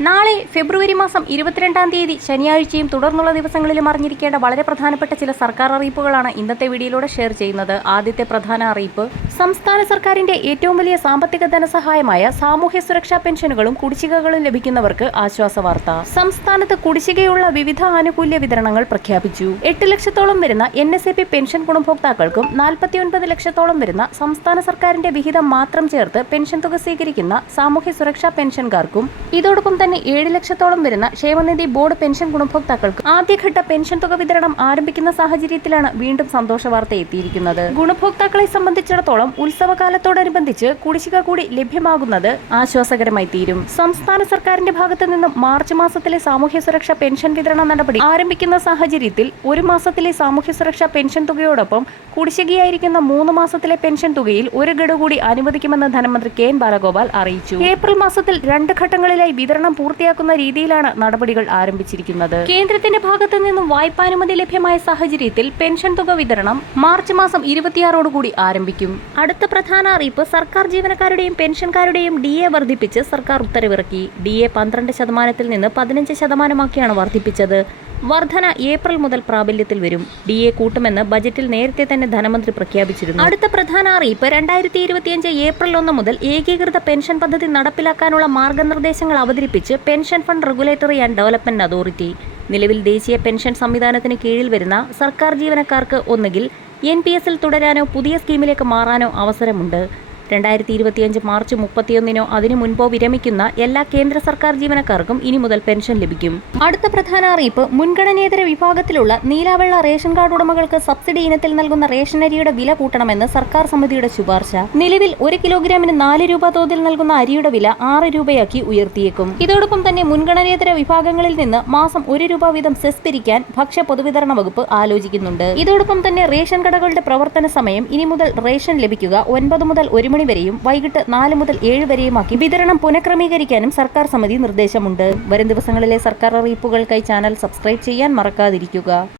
നാളെ ഫെബ്രുവരി മാസം 22-ാം തീയതി ശനിയാഴ്ചയും തുടർന്നുള്ള ദിവസങ്ങളിലും അറിഞ്ഞിരിക്കേണ്ട വളരെ പ്രധാനപ്പെട്ട ചില സർക്കാർ അറിയിപ്പുകളാണ് ഇന്നത്തെ വീഡിയോയിലൂടെ ഷെയർ ചെയ്യുന്നത്. ആദ്യത്തെ പ്രധാന അറിയിപ്പ്, സംസ്ഥാന സർക്കാരിന്റെ ഏറ്റവും വലിയ സാമ്പത്തിക ധനസഹായമായ സാമൂഹ്യ സുരക്ഷാ പെൻഷനുകളും കുടിശ്ശികകളും ലഭിക്കുന്നവർക്ക് ആശ്വാസവാർത്ത. സംസ്ഥാനത്ത് കുടിശ്ശികയുള്ള വിവിധ ആനുകൂല്യ വിതരണങ്ങൾ പ്രഖ്യാപിച്ചു. 8 ലക്ഷത്തോളം വരുന്ന NSAP പെൻഷൻ ഗുണഭോക്താക്കൾക്കും 49 ലക്ഷത്തോളം വരുന്ന സംസ്ഥാന സർക്കാരിന്റെ വിഹിതം മാത്രം ചേർത്ത് പെൻഷൻ തുക സ്വീകരിക്കുന്ന സാമൂഹ്യ സുരക്ഷാ പെൻഷൻകാർക്കും ഇതോടൊപ്പം തന്നെ 7 ലക്ഷത്തോളം വരുന്ന ക്ഷേമനിധി ബോർഡ് പെൻഷൻ ഗുണഭോക്താക്കൾക്ക് ആദ്യഘട്ട പെൻഷൻ തുക വിതരണം ആരംഭിക്കുന്ന സാഹചര്യത്തിലാണ് വീണ്ടും സന്തോഷ വാർത്ത എത്തിയിരിക്കുന്നത്. ഗുണഭോക്താക്കളെ സംബന്ധിച്ചിടത്തോളം ഉത്സവകാലത്തോടനുബന്ധിച്ച് കുടിശ്ശിക കൂടി ലഭ്യമാകുന്നത് ആശ്വാസകരമായി തീരും. സംസ്ഥാന സർക്കാരിന്റെ ഭാഗത്തു നിന്നും മാർച്ച് മാസത്തിലെ സാമൂഹ്യ സുരക്ഷാ പെൻഷൻ വിതരണ നടപടി ആരംഭിക്കുന്ന സാഹചര്യത്തിൽ ഒരു മാസത്തിലെ സാമൂഹ്യ സുരക്ഷാ പെൻഷൻ തുകയോടൊപ്പം കുടിശ്ശികയായിരിക്കുന്ന 3 മാസത്തിലെ പെൻഷൻ തുകയിൽ ഒരു ഗഡു കൂടി അനുവദിക്കുമെന്ന് ധനമന്ത്രി KN ബാലഗോപാൽ അറിയിച്ചു. ഏപ്രിൽ മാസത്തിൽ 2 ഘട്ടങ്ങളിലായി വിതരണം പൂർത്തിയാക്കുന്ന രീതിയിലാണ് നടപടികൾ ആരംഭിച്ചിരിക്കുന്നത്. കേന്ദ്രത്തിന്റെ ഭാഗത്തു നിന്നും വായ്പാനുമതി ലഭ്യമായ സാഹചര്യത്തിൽ പെൻഷൻ തുക വിതരണം മാർച്ച് മാസം 26 ആരംഭിക്കും. അടുത്ത പ്രധാന അറിയിപ്പ്, സർക്കാർ ജീവനക്കാരുടെയും പെൻഷൻകാരുടെയും DA വർദ്ധിപ്പിച്ച് സർക്കാർ ഉത്തരവിറക്കി. DA 12% നിന്ന് 15% വർദ്ധിപ്പിച്ചത്. വർധന ഏപ്രിൽ മുതൽ പ്രാബല്യത്തിൽ വരും. DA കൂട്ടുമെന്ന് ബജറ്റിൽ നേരത്തെ തന്നെ ധനമന്ത്രി പ്രഖ്യാപിച്ചിരുന്നു. അടുത്ത പ്രധാന അറിയിപ്പ്, 2025 ഏപ്രിൽ 1 മുതൽ ഏകീകൃത പെൻഷൻ പദ്ധതി നടപ്പിലാക്കാനുള്ള മാർഗനിർദ്ദേശങ്ങൾ അവതരിപ്പിച്ച് pension fund regulatory and development authority. നിലവിൽ ദേശീയ പെൻഷൻ സംവിധാനത്തിന് കീഴിൽ വരുന്ന സർക്കാർ ജീവനക്കാർക്ക് ഒന്നുകിൽ NPS തുടരാനോ പുതിയ സ്കീമിലേക്ക് മാറാനോ അവസരമുണ്ട്. 2025 മാർച്ച് 31 അതിനു മുൻപോ വിരമിക്കുന്ന എല്ലാ കേന്ദ്ര സർക്കാർ ജീവനക്കാർക്കും ഇനി മുതൽ പെൻഷൻ ലഭിക്കും. അടുത്ത പ്രധാന അറിയിപ്പ്, മുൻഗണനേതര വിഭാഗത്തിലുള്ള നീലാവെള്ള റേഷൻ കാർഡ് ഉടമകൾക്ക് സബ്സിഡി ഇനത്തിൽ നൽകുന്ന റേഷനരിയുടെ വില കൂട്ടണമെന്ന് സർക്കാർ സമിതിയുടെ ശുപാർശ. നിലവിൽ 1 കിലോഗ്രാമിന് 4 രൂപ തോതിൽ നൽകുന്ന അരിയുടെ വില 6 രൂപയാക്കി ഉയർത്തിയേക്കും. ഇതോടൊപ്പം തന്നെ മുൻഗണനേതര വിഭാഗങ്ങളിൽ നിന്ന് മാസം 1 രൂപ വീതം സെസ് പിരിക്കാൻ ഭക്ഷ്യ പൊതുവിതരണ വകുപ്പ് ആലോചിക്കുന്നുണ്ട്. ഇതോടൊപ്പം തന്നെ റേഷൻ കടകളുടെ പ്രവർത്തന സമയം ഇനി മുതൽ റേഷൻ ലഭിക്കുക 9 മുതൽ 1 മണി വരെയും വൈകിട്ട് 4 മുതൽ 7 വരെയുമാക്കി വിതരണം പുനഃക്രമീകരിക്കാനും സർക്കാർ സമിതി നിർദ്ദേശമുണ്ട്. വരും ദിവസങ്ങളിലെ സർക്കാർ അറിയിപ്പുകൾക്കായി ചാനൽ സബ്സ്ക്രൈബ് ചെയ്യാൻ മറക്കാതിരിക്കുക.